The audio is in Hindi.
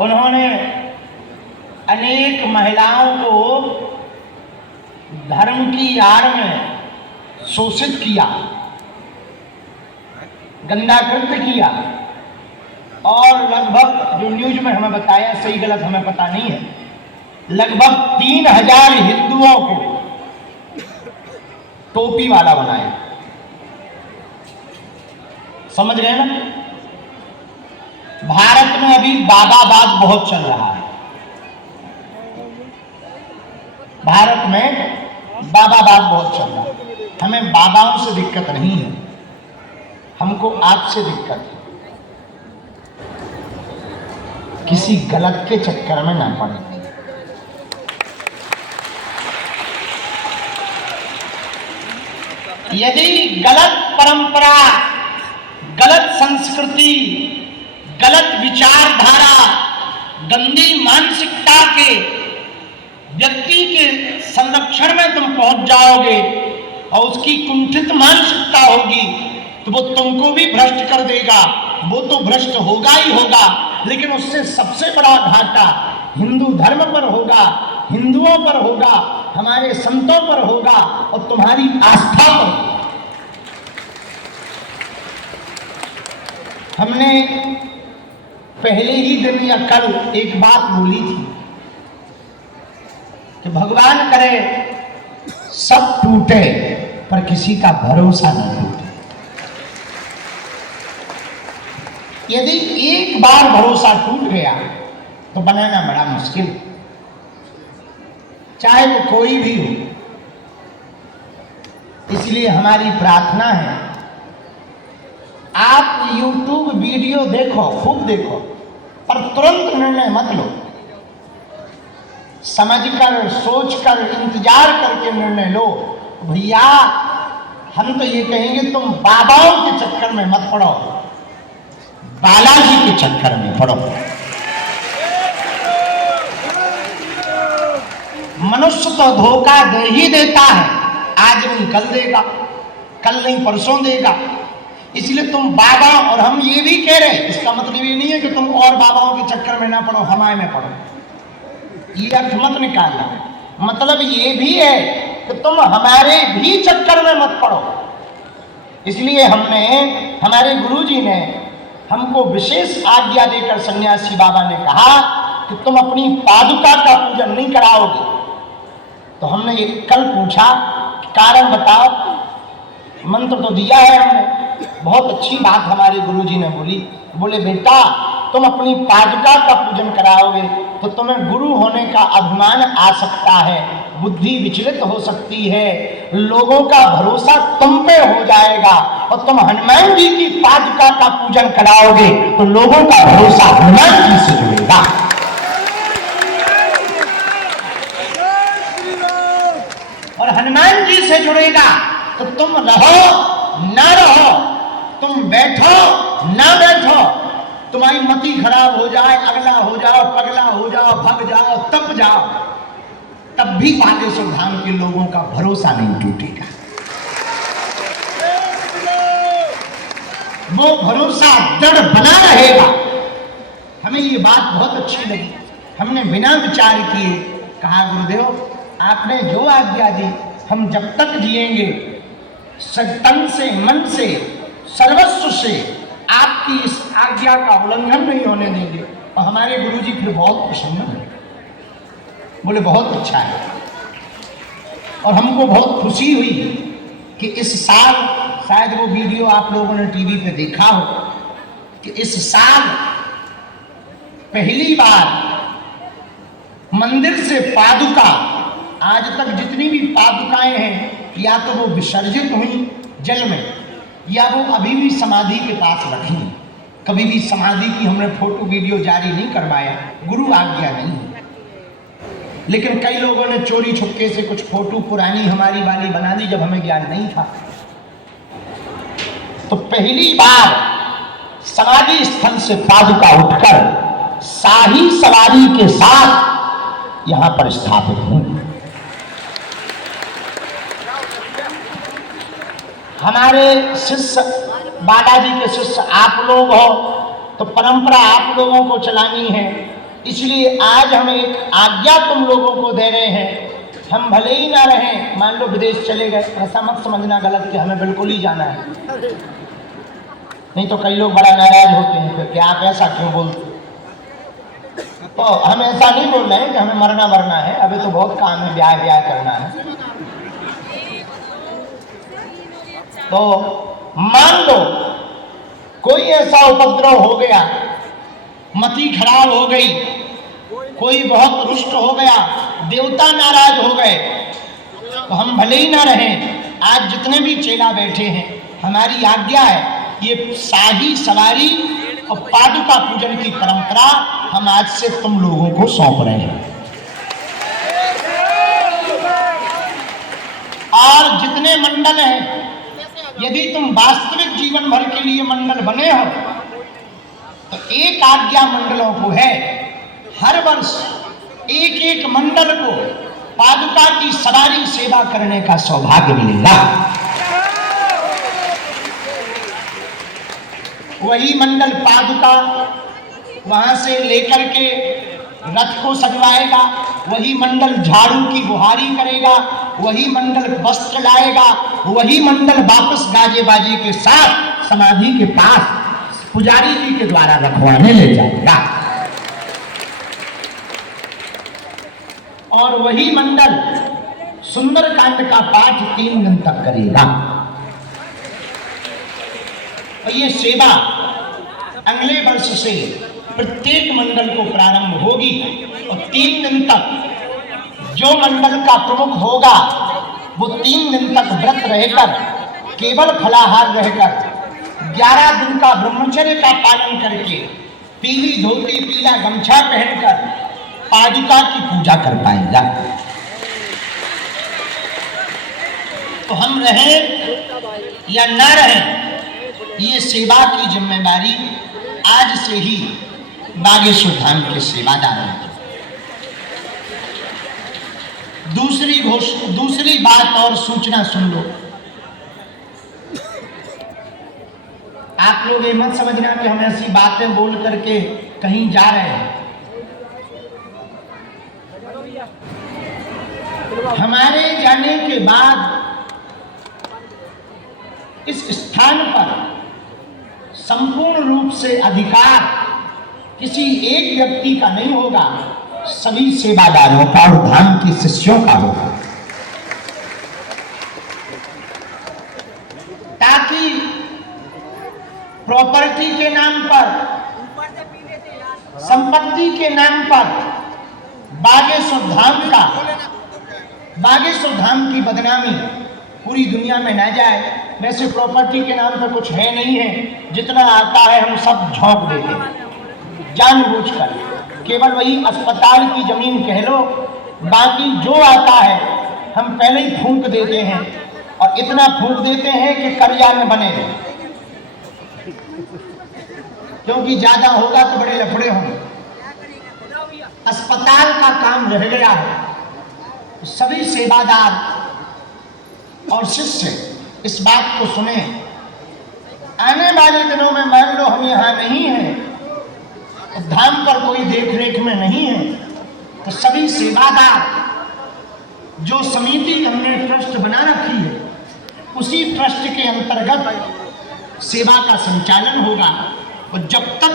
उन्होंने अनेक महिलाओं को धर्म की आड़ में शोषित किया, गंदा कृत्य किया और लगभग जो न्यूज में हमें बताया, सही गलत हमें पता नहीं है, लगभग 3000 हिंदुओं को टोपी वाला बनाया। समझ गए ना? भारत में अभी बाबावाद बहुत चल रहा है। भारत में बाबावाद बहुत चल रहा है। हमें बाबाओं से दिक्कत नहीं है, हमको आपसे दिक्कत है। किसी गलत के चक्कर में ना पड़े। यदि गलत परंपरा, गलत संस्कृति, गलत विचारधारा, गंदी मानसिकता के व्यक्ति के संरक्षण में तुम पहुंच जाओगे और उसकी कुंठित मानसिकता होगी तो वो तुमको भी भ्रष्ट कर देगा। वो तो भ्रष्ट होगा ही होगा, लेकिन उससे सबसे बड़ा घाटा हिंदू धर्म पर होगा, हिंदुओं पर होगा, हमारे संतों पर होगा और तुम्हारी आस्था पर। हमने पहले ही दिन या कल एक बात बोली थी कि भगवान करे सब टूटे पर किसी का भरोसा न टूटे। यदि एक बार भरोसा टूट गया तो बनाना बड़ा मुश्किल, चाहे वो कोई भी हो। इसलिए हमारी प्रार्थना है, आप YouTube वीडियो देखो, खूब देखो, पर तुरंत निर्णय मत लो। समझकर, सोचकर, इंतजार करके निर्णय लो। भैया हम तो ये कहेंगे तुम बाबाओं के चक्कर में मत पड़ो, बालाजी के चक्कर में पड़ो। मनुष्य तो धोखा दे ही देता है, आज नहीं कल देगा, कल नहीं परसों देगा। इसलिए तुम बाबा, और हम ये भी कह रहे हैं, इसका मतलब ये नहीं है कि तुम और बाबाओं के चक्कर में ना पड़ो, हमारे में पड़ो, ये अर्थ मत निकालना। मतलब ये भी है कि तुम हमारे भी चक्कर में मत पड़ो। इसलिए हमने, हमारे गुरुजी ने हमको विशेष आज्ञा देकर सन्यासी बाबा ने कहा कि तुम अपनी पादुका का पूजन नहीं कराओगे। तो हमने ये कल पूछा, कारण बताओ। मंत्र तो दिया है हमने, बहुत अच्छी बात हमारे गुरुजी ने बोली। बोले बेटा तुम अपनी पादुका का पूजन कराओगे तो तुम्हें गुरु होने का अभिमान आ सकता है, बुद्धि विचलित हो सकती है, लोगों का भरोसा तुम पे हो जाएगा। और तुम हनुमान जी की पादुका का पूजन कराओगे तो लोगों का भरोसा हनुमान जी से जुड़ेगा। और हनुमान जी से जुड़ेगा तो तुम रहो ना रहो, तुम बैठो ना बैठो, तुम्हारी मति खराब हो जाए, अगला हो जाओ, पगला हो जाओ, भग जाओ, तप जाओ, तब भी बागेश्वर धाम के लोगों का भरोसा नहीं टूटेगा। वो भरोसा दृढ़ बना रहेगा। हमें ये बात बहुत अच्छी लगी। हमने बिना विचार किए कहा, गुरुदेव आपने जो आज्ञा दी हम जब तक जिएंगे तन से, मन से, सर्वस्व से आपकी इस आज्ञा का उल्लंघन नहीं होने देंगे। और हमारे गुरुजी फिर बहुत प्रसन्न हुए, बोले बहुत अच्छा है। और हमको बहुत खुशी हुई कि इस साल, शायद वो वीडियो आप लोगों ने टीवी पे देखा हो, कि इस साल पहली बार मंदिर से पादुका, आज तक जितनी भी पादुकाएं हैं या तो वो विसर्जित हुई जल में या वो अभी भी समाधि के पास रखी। कभी भी समाधि की हमने फोटो वीडियो जारी नहीं करवाया, गुरु आज्ञा नहीं। लेकिन कई लोगों ने चोरी छुपके से कुछ फोटो पुरानी हमारी वाली बना दी जब हमें ज्ञान नहीं था। तो पहली बार समाधि स्थल से पादुका उठकर शाही सवारी के साथ यहां पर स्थापित हुई। हमारे शिष्य, बालाजी के शिष्य आप लोग हो तो परंपरा आप लोगों को चलानी है। इसलिए आज हम एक आज्ञा तुम लोगों को दे रहे हैं। हम भले ही ना रहें, मान लो विदेश चले गए, ऐसा मत समझना गलत कि हमें बिल्कुल ही जाना है, नहीं तो कई लोग बड़ा नाराज होते हैं फिर कि आप ऐसा क्यों बोलते। तो हम ऐसा नहीं बोल रहे हैं कि हमें मरना वरना है, अभी तो बहुत काम है, ब्याह ब्याह करना है। तो मान लो कोई ऐसा उपद्रव हो गया, मति खराब हो गई, कोई बहुत रुष्ट हो गया, देवता नाराज हो गए, तो हम भले ही ना रहें। आज जितने भी चेला बैठे हैं, हमारी आज्ञा है, ये शाही सवारी और पादुका पूजन की परंपरा हम आज से तुम लोगों को सौंप रहे हैं। और जितने मंडल हैं, यदि तुम वास्तविक जीवन भर के लिए मंडल बने हो तो एक आज्ञा मंडलों को है, हर वर्ष एक एक मंडल को पादुका की सवारी सेवा करने का सौभाग्य मिलेगा। वही मंडल पादुका वहां से लेकर के रथ को सजवाएगा, वही मंडल झाड़ू की बुहारी करेगा, वही मंडल वस्त्र लाएगा, वही मंडल वापस गाजे बाजे के साथ समाधि के पास पुजारी जी के द्वारा रखवाने ले जाएगा। और वही मंडल सुंदरकांड का पाठ 3 दिन तक करेगा। और ये सेवा अगले वर्ष से प्रत्येक मंडल को प्रारंभ होगी और 3 दिन तक जो मंडल का प्रमुख होगा वो 3 दिन तक व्रत रहकर, केवल फलाहार रहकर, 11 दिन का ब्रह्मचर्य का पालन करके, पीली धोती पीला गमछा पहनकर पादुका की पूजा कर पाएगा। तो हम रहें या ना रहें, ये सेवा की जिम्मेदारी आज से ही बागेश्वर धाम के सेवादार हैं। दूसरी बात और सूचना सुन लो। आप लोग ये मत समझना कि हम ऐसी बातें बोल करके कहीं जा रहे हैं। हमारे जाने के बाद इस स्थान पर संपूर्ण रूप से अधिकार किसी एक व्यक्ति का नहीं होगा, सभी सेवादारों का और धाम के शिष्यों का होगा, ताकि प्रॉपर्टी के नाम पर, संपत्ति के नाम पर बागेश्वर धाम की बदनामी पूरी दुनिया में ना जाए। वैसे प्रॉपर्टी के नाम पर कुछ है नहीं है, जितना आता है हम सब झोंक देते हैं जानबूझकर। केवल वही अस्पताल की जमीन कह लो, बाकी जो आता है हम पहले ही फूंक देते हैं, और इतना फूंक देते हैं कि कर्जा में बने रहे, क्योंकि ज्यादा होगा तो बड़े लफड़े होंगे। अस्पताल का काम रह गया है। सभी सेवादार और शिष्य इस बात को सुने, आने वाले दिनों में मान लो हम यहाँ नहीं हैं, तो धाम पर कोई देख रेख में नहीं है, तो सभी सेवादार जो समिति हमने ट्रस्ट बना रखी है, उसी ट्रस्ट के अंतर्गत सेवा का संचालन होगा। और जब तक